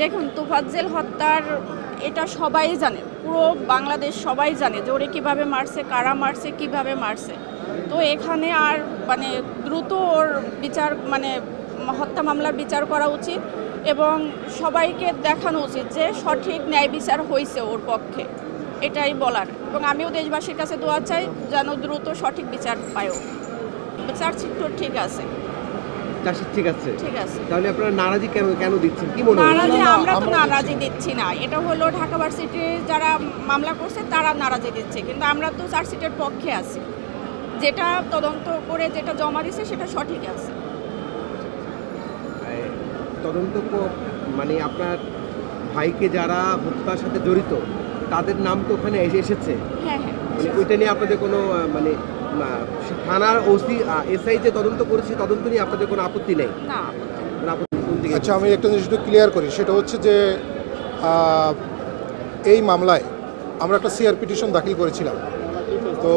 দেখুন, তোফাজ্জেল হত্যার এটা সবাই জানে, পুরো বাংলাদেশ সবাই জানে যে ওরে কীভাবে মারছে, কারা মারছে, কিভাবে মারছে। তো এখানে আর মানে দ্রুত ওর বিচার, মানে হত্যা মামলার বিচার করা উচিত এবং সবাইকে দেখানো উচিত যে সঠিক ন্যায় বিচার হয়েছে ওর পক্ষে, এটাই বলার। এবং আমিও দেশবাসীর কাছে দোয়া চাই যেন দ্রুত সঠিক বিচার পায়ও। চার্জশিট তো ঠিক আছে, ঠিক আছে, ঠিক আছে। তাহলে আপনারা নারাজি কেন দিচ্ছেন, কি মনে হয়? নারাজি আমরা তো নারাজি দিচ্ছি না, এটা হলো ঢাকা ভার্সিটির যারা মামলা করছে তারা নারাজি দিচ্ছে, কিন্তু আমরা তো চার্জশিটের পক্ষে আছি। যেটা তদন্ত করে যেটা জমা দিছে সেটা সঠিক আছে। তদন্ত মানে আপনার ভাইকে যারা হত্যার সাথে জড়িত তাদের নাম তো ওখানে এসেছে। হ্যাঁ হ্যাঁ, মানে ওইটা নিয়ে আপনাদের কোনো মানে থানার ওসি এসআই যে তদন্ত করেছে তদন্ত নিয়ে আপনাদের কোনো আপত্তি নেই? না। আচ্ছা, আমি একটা জিনিস একটু ক্লিয়ার করি, সেটা হচ্ছে যে এই মামলায় আমরা একটা সিআর পিটিশন দাখিল করেছিলাম। তো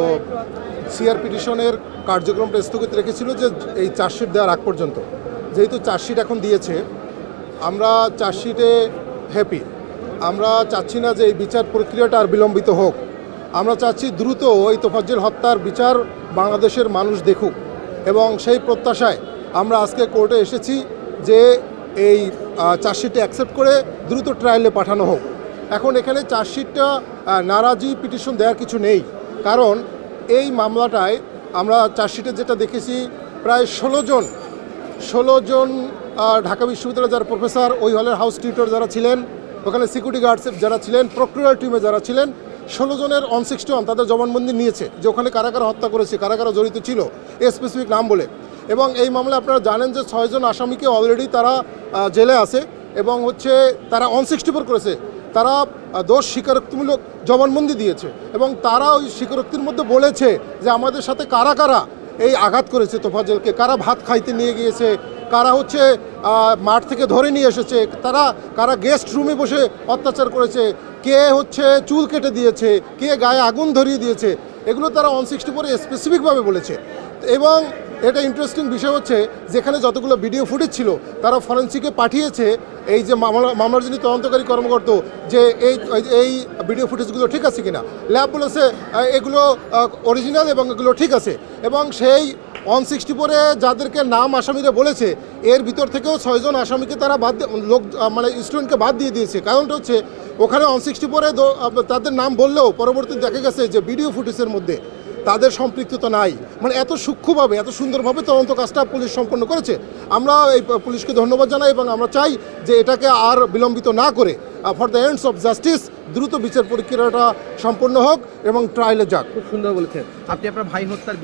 সিআর পিটিশনের কার্যক্রমটা স্থগিত রেখেছিল যে এই চার্জশিট দেওয়ার আগ পর্যন্ত। যেহেতু চার্জশিট এখন দিয়েছে, আমরা চার্জশিটে হ্যাপি। আমরা চাচ্ছি না যে এই বিচার প্রক্রিয়াটা আর বিলম্বিত হোক। আমরা চাচ্ছি দ্রুত এই তোফাজ্জেল হত্যার বিচার বাংলাদেশের মানুষ দেখুক, এবং সেই প্রত্যাশায় আমরা আজকে কোর্টে এসেছি যে এই চার্জশিটটা অ্যাকসেপ্ট করে দ্রুত ট্রায়ালে পাঠানো হোক। এখন এখানে চার্জশিটটা নারাজি পিটিশন দেওয়ার কিছু নেই, কারণ এই মামলাটায় আমরা চার্জশিটে যেটা দেখেছি প্রায় 16 জন ঢাকা বিশ্ববিদ্যালয়ের যারা প্রফেসর, ওই হলের হাউস টিউটর যারা ছিলেন, ওখানে সিকিউরিটি গার্ডসের যারা ছিলেন, প্রক্রিয়ার টিমে যারা ছিলেন, 16 জনের 161 তাদের জবানবন্দি নিয়েছে যে ওখানে কারা কারা হত্যা করেছে, কারা কারা জড়িত ছিল, এই স্পেসিফিক নাম বলে। এবং এই মামলায় আপনারা জানেন যে 6 জন আসামিকে অলরেডি তারা জেলে আছে, এবং হচ্ছে তারা 164 করেছে, তারা দোষ স্বীকারোক্তিমূলক জবানবন্দি দিয়েছে, এবং তারা ওই স্বীকারোক্তির মধ্যে বলেছে যে আমাদের সাথে কারা কারা এই আঘাত করেছে তোফাজ্জেলকে, কারা ভাত খাইতে নিয়ে গিয়েছে, কারা হচ্ছে মাঠ থেকে ধরে নিয়ে এসেছে, কারা গেস্ট রুমে বসে অত্যাচার করেছে, কে হচ্ছে চুল কেটে দিয়েছে, কে গায়ে আগুন ধরিয়ে দিয়েছে, এগুলো তারা 164 স্পেসিফিকভাবে বলেছে। এবং এটা ইন্টারেস্টিং বিষয় হচ্ছে যেখানে যতগুলো ভিডিও ফুটেজ ছিল তারা ফরেন্সিকে পাঠিয়েছে এই যে মামলার যিনি তদন্তকারী কর্মকর্তা, যে এই ভিডিও ফুটেজগুলো ঠিক আছে কিনা। ল্যাব বলেছে এগুলো অরিজিনাল এবং এগুলো ঠিক আছে, এবং সেই 164-এ যাদেরকে নাম আসামিরা বলেছে এর ভিতর থেকেও 6 জন আসামিকে তারা মানে স্টুডেন্টকে বাদ দিয়ে দিয়েছে। কারণটা হচ্ছে ওখানে 164-এ তাদের নাম বললেও পরবর্তীতে দেখা গেছে যে ভিডিও ফুটেজের মধ্যে তাদের সম্পৃক্ততা নাই। মানে এত সূক্ষ্মভাবে, এত সুন্দরভাবে তদন্ত কাজটা পুলিশ সম্পন্ন করেছে। আমরা এই পুলিশকে ধন্যবাদ জানাই, এবং আমরা চাই যে এটাকে আর বিলম্বিত না করে for the ends of justice দ্রুত বিচার প্রক্রিয়াটা সম্পন্ন হোক এবং ট্রায়ালে যাক। খুব সুন্দর বলেছেন আপনি। আপনার ভাই হত্যার